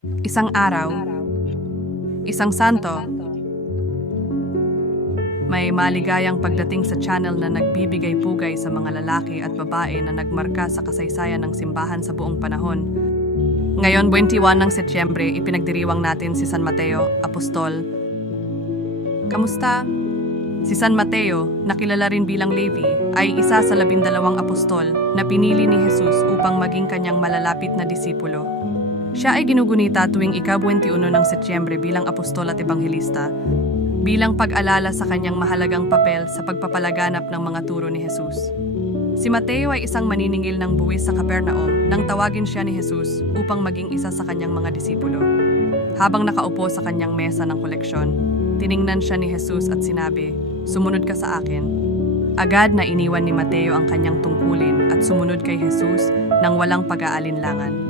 Isang araw, isang santo, may maligayang pagdating sa channel na nagbibigay pugay sa mga lalaki at babae na nagmarka sa kasaysayan ng simbahan sa buong panahon. Ngayon, 21 ng Setyembre, ipinagdiriwang natin si San Mateo, Apostol. Kamusta? Si San Mateo, na kilala rin bilang Levi, ay isa sa labindalawang apostol na pinili ni Jesus upang maging kanyang malalapit na disipulo. Siya ay ginugunita tuwing ika-21 ng Setyembre bilang apostol at ebanghelista, bilang pag-alala sa kanyang mahalagang papel sa pagpapalaganap ng mga turo ni Jesus. Si Mateo ay isang maniningil ng buwis sa Capernaum nang tawagin siya ni Jesus upang maging isa sa kanyang mga disipulo. Habang nakaupo sa kanyang mesa ng koleksyon, tiningnan siya ni Jesus at sinabi, Sumunod ka sa akin. Agad na iniwan ni Mateo ang kanyang tungkulin at sumunod kay Jesus nang walang pag-aalinlangan.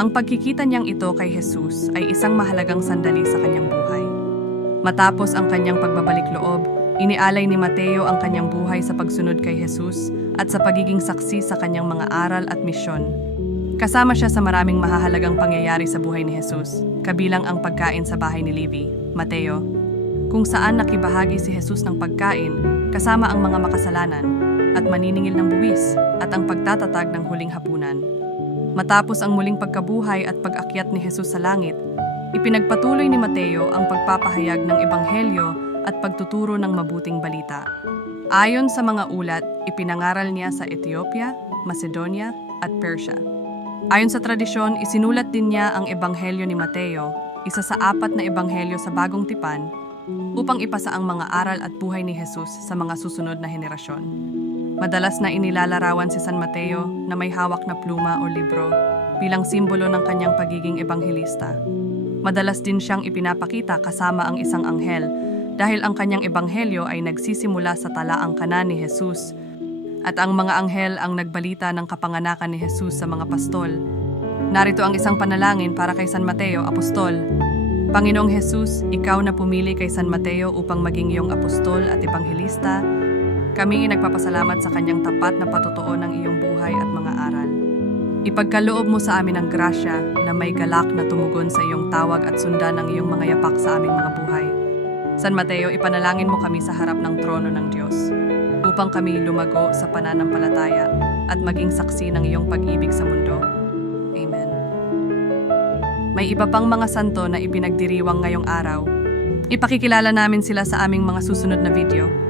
Ang pagkikita niyang ito kay Jesus ay isang mahalagang sandali sa kanyang buhay. Matapos ang kanyang pagbabalik loob, inialay ni Mateo ang kanyang buhay sa pagsunod kay Jesus at sa pagiging saksi sa kanyang mga aral at misyon. Kasama siya sa maraming mahahalagang pangyayari sa buhay ni Jesus, kabilang ang pagkain sa bahay ni Levi, Mateo, kung saan nakibahagi si Jesus ng pagkain kasama ang mga makasalanan at maniningil ng buwis at ang pagtatatag ng huling hapunan. Matapos ang muling pagkabuhay at pag-akyat ni Jesus sa langit, ipinagpatuloy ni Mateo ang pagpapahayag ng ebanghelyo at pagtuturo ng mabuting balita. Ayon sa mga ulat, ipinangaral niya sa Ethiopia, Macedonia at Persia. Ayon sa tradisyon, isinulat din niya ang ebanghelyo ni Mateo, isa sa apat na ebanghelyo sa Bagong Tipan, upang ipasa ang mga aral at buhay ni Jesus sa mga susunod na henerasyon. Madalas na inilalarawan si San Mateo na may hawak na pluma o libro bilang simbolo ng kanyang pagiging ebanghelista. Madalas din siyang ipinapakita kasama ang isang anghel dahil ang kanyang ebanghelyo ay nagsisimula sa talaang kanan ni Jesus at ang mga anghel ang nagbalita ng kapanganakan ni Jesus sa mga pastol. Narito ang isang panalangin para kay San Mateo, Apostol. Panginoong Jesus, ikaw na pumili kay San Mateo upang maging iyong apostol at ebanghelista, kami ay nagpapasalamat sa kanyang tapat na patotoo ng iyong buhay at mga aral. Ipagkaloob mo sa amin ang grasya na may galak na tumugon sa iyong tawag at sundan ang iyong mga yapak sa aming mga buhay. San Mateo, ipanalangin mo kami sa harap ng trono ng Diyos upang kami lumago sa pananampalataya at maging saksi ng iyong pag-ibig sa mundo. Amen. May iba pang mga santo na ipinagdiriwang ngayong araw. Ipakikilala namin sila sa aming mga susunod na video.